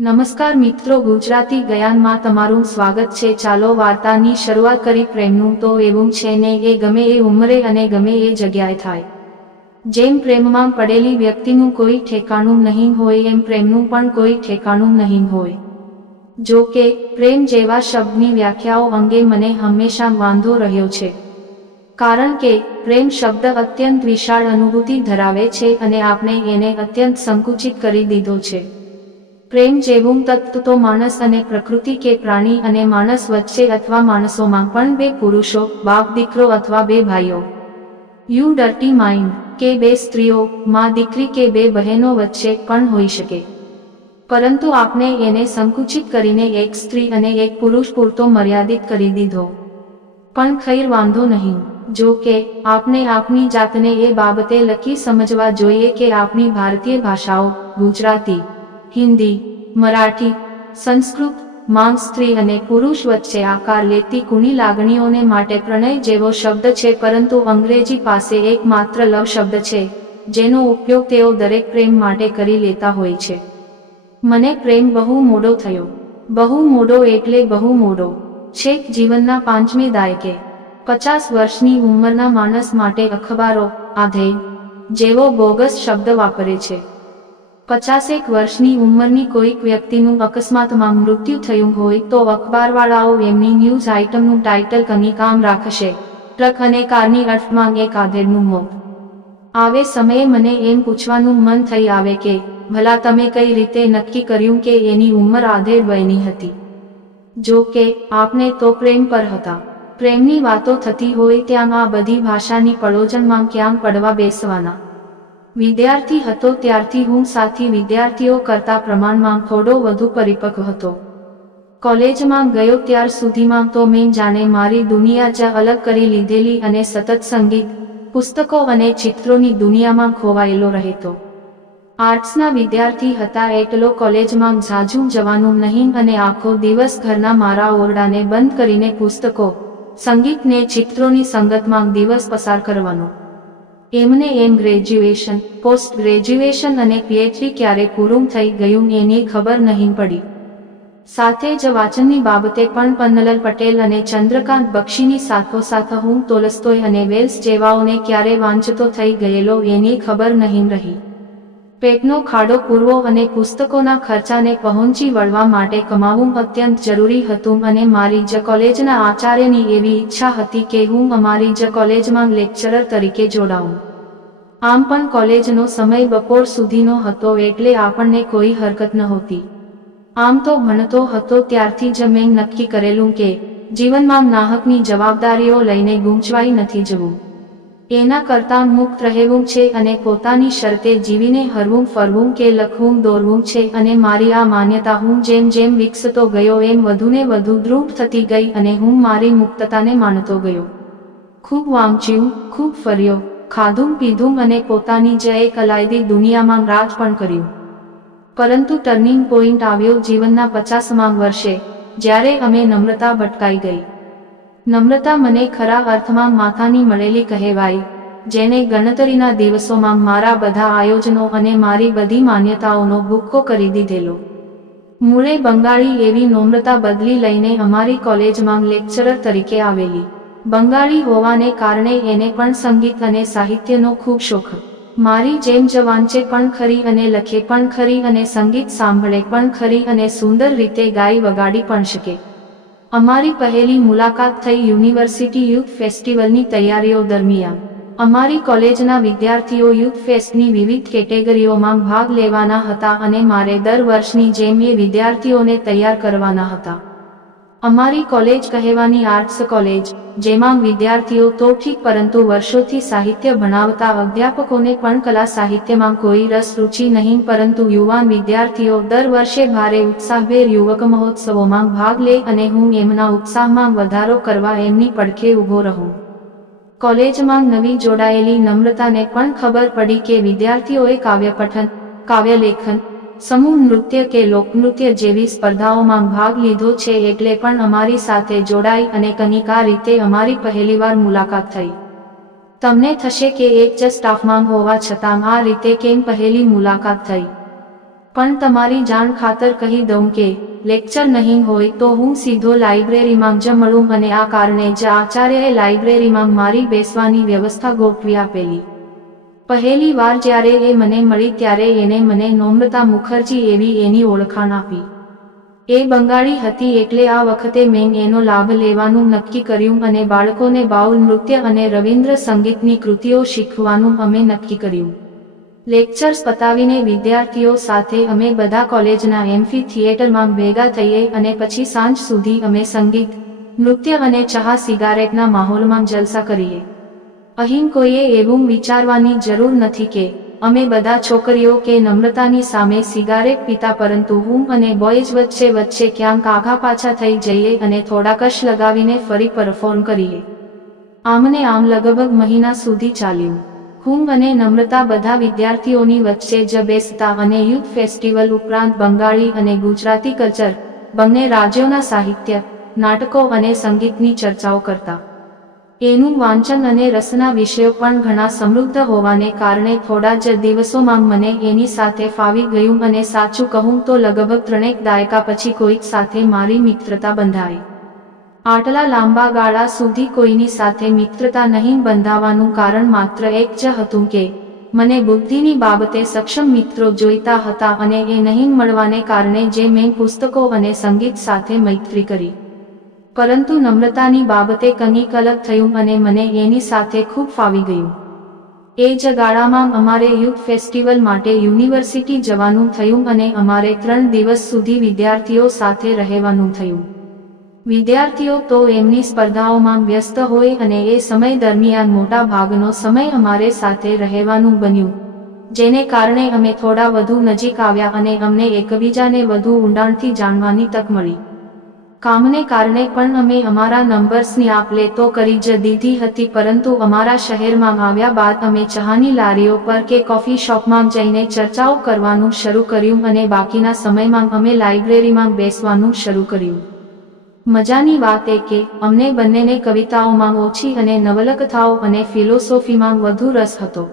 નમસ્કાર મિત્રો, ગુજરાતી ગયાનમાં તમારું સ્વાગત છે. ચાલો વાર્તાની શરૂઆત કરી પ્રેમનું તો એવું છે ને, એ ગમે એ ઉંમરે અને ગમે એ જગ્યાએ થાય. જેમ પ્રેમમાં પડેલી વ્યક્તિનું કોઈ ઠેકાણું નહીં હોય, એમ પ્રેમનું પણ કોઈ ઠેકાણું નહીં હોય. જો કે, પ્રેમ જેવા શબ્દની વ્યાખ્યાઓ અંગે મને હંમેશા વાંધો રહ્યો છે. કારણ કે, પ્રેમ શબ્દ અત્યંત વિશાળ અનુભૂતિ ધરાવે છે અને આપણે એને અત્યંત સંકુચિત કરી દીધો છે. પ્રેમ જેવું તત્વ તો માણસ અને પ્રકૃતિ કે પ્રાણી અને માણસ વચ્ચે અથવા માણસોમાં પણ બે પુરુષો, બાપ દીકરો અથવા બે ભાઈઓ. યુ ડર્ટી માઇન્ડ કે બે સ્ત્રીઓ, માં દીકરી કે બે બહેનો વચ્ચે પણ હોઈ શકે. પરંતુ આપણે એને સંકુચિત કરીને એક સ્ત્રી અને એક પુરુષ પૂરતો મર્યાદિત કરી દીધો. પણ ખૈર વાંધો નહીં. જો કે આપણે આપની જાતને એ બાબતે લખી સમજવા જોઈએ કે આપણી ભારતીય ભાષાઓ, ગુજરાતી હિન્દી, મરાઠી, સંસ્કૃત માંગ સ્ત્રી અને પુરુષ વચ્ચે આકાર લેતી કુણી લાગણીઓને માટે પ્રણય જેવો શબ્દ છે પરંતુ અંગ્રેજી પાસે એકમાત્ર લવ શબ્દ છે, જેનો ઉપયોગ તેઓ દરેક પ્રેમ માટે કરી લેતા હોય છે. મને પ્રેમ બહુ મોડો થયો. બહુ મોડો એટલે બહુ મોડો. છેક જીવનના પાંચમી દાયકે. પચાસ વર્ષની ઉંમરના માણસ માટે અખબારો, આધેય, જેવો બોગસ શબ્દ વાપરે છે. પચાસેક વર્ષની ઉંમરની કોઈક વ્યક્તિનું અકસ્માતમાં મૃત્યુ થયું હોય તો અખબારવાળાઓ એમની ન્યૂઝ આઇટમનું ટાઇટલ કની કામ રાખશે. ટ્રક અને કારની અર્થમાં એક આધેડનું મોત. આવે સમયે મને એમ પૂછવાનું મન થઈ આવે કે, ભલા તમે કઈ રીતે નક્કી કર્યું કે એની ઉંમર આધેડ વયની હતી? જો કે, આપને તો પ્રેમ પર હતા. પ્રેમની વાતો થતી હોય ત્યાં આ બધી ભાષાની પડોજણમાં ક્યાં પડવા બેસવાના? વિદ્યાર્થી હતો ત્યારથી હું સાથી વિદ્યાર્થીઓ કરતા પ્રમાણમાં થોડો વધુ પરિપક્વ હતો. કોલેજમાં ગયો ત્યાર સુધીમાં તો મેં જાણે મારી દુનિયા જ અલગ કરી લીધેલી અને સતત સંગીત, પુસ્તકો અને ચિત્રોની દુનિયામાં ખોવાયેલો રહેતો. આર્ટ્સના વિદ્યાર્થી હતા એટલો કોલેજમાં ઝાઝું જવાનું નહીં અને આખો દિવસ ઘરના મારા ઓરડાને બંધ કરીને પુસ્તકો, સંગીતને ચિત્રોની સંગતમાં દિવસ પસાર કરવાનો. એમને એમ ગ્રેજ્યુએશન પોસ્ટ ગ્રેજ્યુએશન અને પીએચડી ક્યારે પૂરું થઈ ગયું એની ખબર નહીં પડી. સાથે જ વાંચનની બાબતે પણ પન્નલલ પટેલ અને ચંદ્રકાંત બક્ષીની સાથોસાથ હું તોલસ્તોય અને વેલ્સ જેવાઓને ક્યારે વાંચતો થઈ ગયેલો એની ખબર નહીં રહી. પેટનો ખાડો પૂરવો અને પુસ્તકોના ખર્ચાને પહોંચી વળવા માટે કમાવું અત્યંત જરૂરી હતું અને મારી જ કોલેજના આચાર્યની એવી ઈચ્છા હતી કે હું અમારી જ કોલેજમાં લેક્ચરર તરીકે જોડાઉં. આમ પણ કોલેજનો સમય બપોર સુધીનો હતો એટલે આપણને કોઈ હરકત નહોતી. આમ તો ભણતો હતો ત્યારથી જ મેં નક્કી કરેલું કે જીવનમાં નાહકની જવાબદારીઓ લઈને ગૂંચવાઈ નથી જવું. એના કરતાં મુક્ત રહેવું છે અને પોતાની શરતે જીવીને હરવું, ફરવું કે લખવું, દોરવું છે અને મારી આ માન્યતા હું જેમ જેમ વિકસતો ગયો એમ વધુને વધુ દૃઢ થતી ગઈ અને હું મારી મુક્તતાને માનતો ગયો. ખૂબ વાંચ્યું, ખૂબ ફર્યો, ખાધું, પીધું અને પોતાની જ એક અલાયદી દુનિયામાં રાજ પણ કર્યું. પરંતુ ટર્નિંગ પોઈન્ટ આવ્યો જીવનના પચાસમાં વર્ષે, જ્યારે અમે નમ્રતા ભટકાઈ ગઈ. નમ્રતા મને ખરા અર્થમાં માથાની મળેલી કહેવાય, જેને ગણતરીના દિવસોમાં મારા બધા આયોજનો અને મારી બધી માન્યતાઓનો ભૂક્કો કરી દીધેલો. મૂળે બંગાળી એવી નમ્રતા બદલી લઈને અમારી કોલેજમાં લેક્ચરર તરીકે આવેલી. બંગાળી હોવાને કારણે એને પણ સંગીત અને સાહિત્યનો ખૂબ શોખ. મારી જેમ જ વાંચે પણ ખરી અને લખે પણ ખરી અને સંગીત સાંભળે પણ ખરી અને સુંદર રીતે ગાઈ વગાડી પણ શકે. અમારી પહેલી મુલાકાત થઈ યુનિવર્સિટી યુથ ફેસ્ટિવલની તૈયારીઓ દરમિયાન. અમારી કોલેજના વિદ્યાર્થીઓ યુથ ફેસ્ટની વિવિધ કેટેગરીઓમાં ભાગ લેવાના હતા અને મારે દર વર્ષની જેમ એ વિદ્યાર્થીઓને તૈયાર કરવાના હતા. અમારી કોલેજ કહેવાની આર્ટ્સ કોલેજ, જેમાં વિદ્યાર્થીઓ તો ઠીક પરંતુ વર્ષોથી સાહિત્ય ભણાવતા અધ્યાપકોને પણ કલા સાહિત્યમાં કોઈ રસ રુચિ નહીં પરંતુ યુવાન વિદ્યાર્થીઓ દર વર્ષે ભારે ઉત્સાહભેર યુવક મહોત્સવોમાં ભાગ લે અને હું એમના ઉત્સાહમાં વધારો કરવા એમની પડખે ઊભો રહું. કોલેજમાં નવી જોડાયેલી નમ્રતાને પણ ખબર પડી કે વિદ્યાર્થીઓએ કાવ્ય પઠન કાવ્ય લેખન સમૂહ નૃત્ય કે લોકનૃત્ય જેવી સ્પર્ધાઓમાં ભાગ લીધો છે એટલે પણ અમારી સાથે જોડાઈ અને કનિકા રીતે અમારી પહેલીવાર મુલાકાત થઈ. તમને થશે કે એક જ સ્ટાફમાં હોવા છતાં આ રીતે કેમ પહેલી મુલાકાત થઈ? પણ તમારી જાણ ખાતર કહી દઉં કે, લેક્ચર નહીં હોય તો હું સીધો લાઇબ્રેરીમાં જ મળું અને આ કારણે જ આચાર્યએ લાઇબ્રેરીમાં મારી બેસવાની વ્યવસ્થા ગોઠવી આપેલી. પહેલી વાર જ્યારે એ મને મળી ત્યારે એને મને નમ્રતા મુખર્જી એવી એની ઓળખાણ આપી. એ બંગાળી હતી એટલે આ વખતે મેં એનો લાભ લેવાનું નક્કી કર્યું અને બાળકોને બાઉલ નૃત્ય અને રવિન્દ્ર સંગીતની કૃતિઓ શીખવાનું અમે નક્કી કર્યું. લેક્ચર્સ પતાવીને વિદ્યાર્થીઓ સાથે અમે બધા કોલેજના એમ્ફી થિયેટરમાં ભેગા થઈએ અને પછી સાંજ સુધી અમે સંગીત, નૃત્ય અને ચહા સિગારેટના માહોલમાં જલસા કરીએ. અહીં કોઈએ એવું વિચારવાની જરૂર નથી કે, અમે બધા છોકરીઓ કે નમ્રતાની સામે સિગારેટ પીતા પરંતુ હું અને બોયઝ વચ્ચે વચ્ચે ક્યાંક આઘા પાછા થઈ જઈએ અને થોડા કશ લગાવીને ફરી પરફોર્મ કરીએ. આમને આમ લગભગ મહિના સુધી ચાલ્યું. હું અને નમ્રતા બધા વિદ્યાર્થીઓની વચ્ચે જ બેસતા અને યુથ ફેસ્ટિવલ ઉપરાંત બંગાળી અને ગુજરાતી કલ્ચર, બંને રાજ્યોના સાહિત્ય, નાટકો અને સંગીતની ચર્ચાઓ કરતા. એનું વાંચન અને રસના વિષયો પણ ઘણા સમૃદ્ધ હોવાને કારણે થોડા જ દિવસોમાં મને એની સાથે ફાવી ગયું અને સાચું કહું તો લગભગ ત્રણેક દાયકા પછી કોઈક સાથે મારી મિત્રતા બંધાઈ. આટલા લાંબા ગાળા સુધી કોઈની સાથે મિત્રતા નહીં બંધાવાનું કારણ માત્ર એક જ હતું કે, મને બુદ્ધિની બાબતે સક્ષમ મિત્રો જોઈતા હતા અને એ નહીં મળવાને કારણે જે મેં પુસ્તકો અને સંગીત સાથે મૈત્રી કરી. પરંતુ નમ્રતાની બાબતે કંઈક અલગ થયું અને મને એની સાથે ખૂબ ફાવી ગયું. એ જ ગાળામાં અમારે યુથ ફેસ્ટિવલ માટે યુનિવર્સિટી જવાનું થયું અને અમારે ત્રણ દિવસ સુધી વિદ્યાર્થીઓ સાથે રહેવાનું થયું. વિદ્યાર્થીઓ તો એમની સ્પર્ધાઓમાં વ્યસ્ત હોય અને એ સમય દરમિયાન મોટા ભાગનો સમય અમારે સાથે રહેવાનું બન્યું, જેને કારણે અમે થોડા વધુ નજીક આવ્યા અને અમને એકબીજાને વધુ ઊંડાણથી જાણવાની તક મળી. કામને કારણે પણ અમે અમારા નંબર્સની આપ લે તો કરી જ દીધી હતી, પરંતુ અમારા શહેરમાં આવ્યા બાદ અમે ચહાની લારીઓ પર કે કોફી શોપમાં જઈને ચર્ચાઓ કરવાનું શરૂ કર્યું અને બાકીના સમયમાં અમે લાઇબ્રેરીમાં બેસવાનું શરૂ કર્યું. મજાની વાત એ કે, અમને બંનેને કવિતાઓમાં ઓછી અને નવલકથાઓ અને ફિલોસોફીમાં વધુ રસ હતો.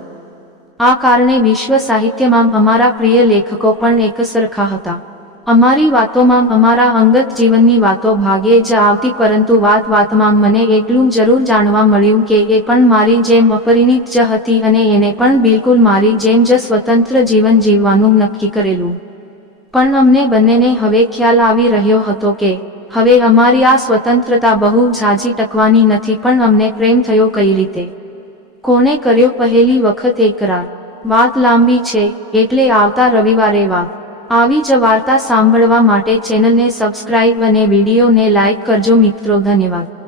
આ કારણે વિશ્વ સાહિત્યમાં અમારા પ્રિય લેખકો પણ એકસરખા હતા. અમારી વાતોમાં અમારા અંગત જીવનની વાતો ભાગે જ આવતી પરંતુ વાત વાતમાં મને એટલું જરૂર જાણવા મળ્યું કે એ પણ મારી જેમ અપરિણિત જ હતી અને એને પણ બિલકુલ મારી જેમ જ સ્વતંત્ર જીવન જીવવાનું નક્કી કરેલું. પણ અમને બંનેને હવે ખ્યાલ આવી રહ્યો હતો કે, હવે અમારી આ સ્વતંત્રતા બહુ ઝાઝી ટકવાની નથી પણ અમને પ્રેમ થયો કઈ રીતે? કોને કર્યો પહેલી વખત એકરાર વાત લાંબી છે, એટલે આવતા રવિવારે વાત. આવી જ વાર્તા સાંભળવા માટે ચેનલને સબસ્ક્રાઇબ અને વિડીયોને લાઇક કરજો મિત્રો ધન્યવાદ.